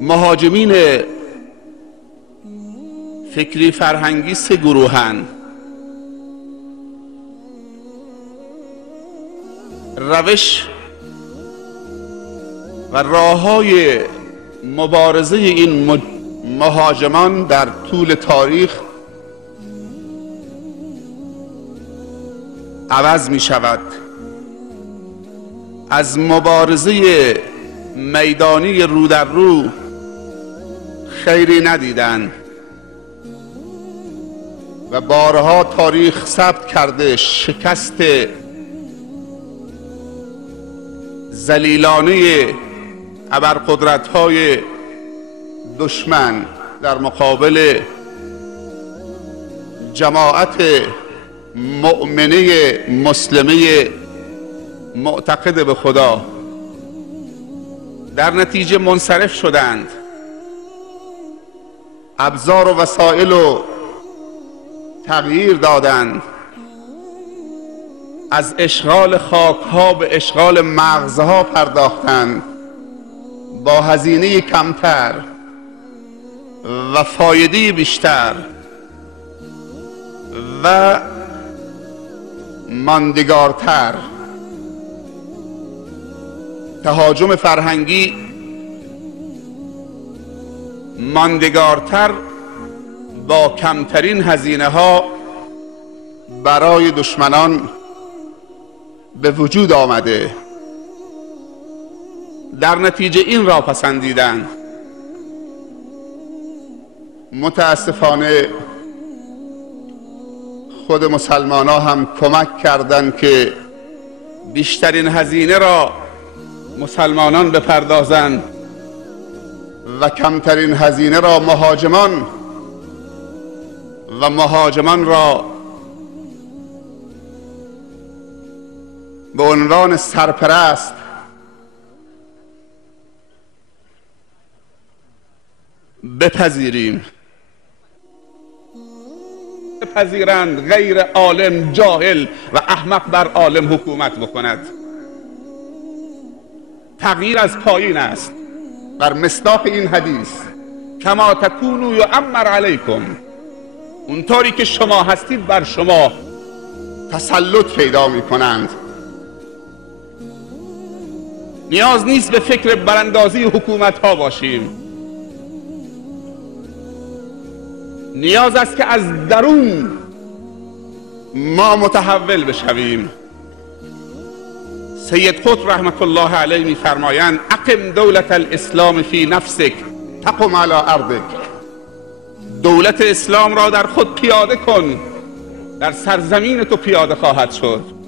مهاجمین فکری فرهنگی سه گروهن: روش و راه‌های مبارزه این مهاجمان در طول تاریخ عوض می شود. از مبارزه میدانی رو در رو خیری ندیدن و بارها تاریخ ثبت کرده شکست ذلیلانه ابرقدرت‌های دشمن در مقابل جماعت مؤمنه مسلمه معتقد به خدا. در نتیجه منصرف شدند، ابزار و وسایل رو تغییر دادند، از اشغال خاک‌ها به اشغال مغزها پرداختند، با هزینه کمتر و فایده بیشتر و ماندگارتر. تهاجم فرهنگی ماندگارتر با کمترین هزینه ها برای دشمنان به وجود آمده. در نتیجه این را پسندیدند. متاسفانه خود مسلمان ها هم کمک کردند که بیشترین هزینه را مسلمانان بپردازند و کمترین هزینه را مهاجمان و مهاجمان را به عنوان سرپرست بپذیریم. بپذیرند غیر عالم جاهل و احمق بر عالم حکومت بکند. تغییر از پایین است. بر مصداق این حدیث کما تکونوا یعمر علیکم، اونطوری که شما هستید بر شما تسلط پیدا می کنند. نیاز نیست به فکر براندازی حکومت ها باشیم. نیاز است که از درون ما متحول بشویم. سید قطب رحمت الله علیه می‌فرمایند اقم دولت الاسلام فی نفسک تقم علی ارضک. دولت اسلام را در خود پیاده کن، در سرزمین تو پیاده خواهد شد.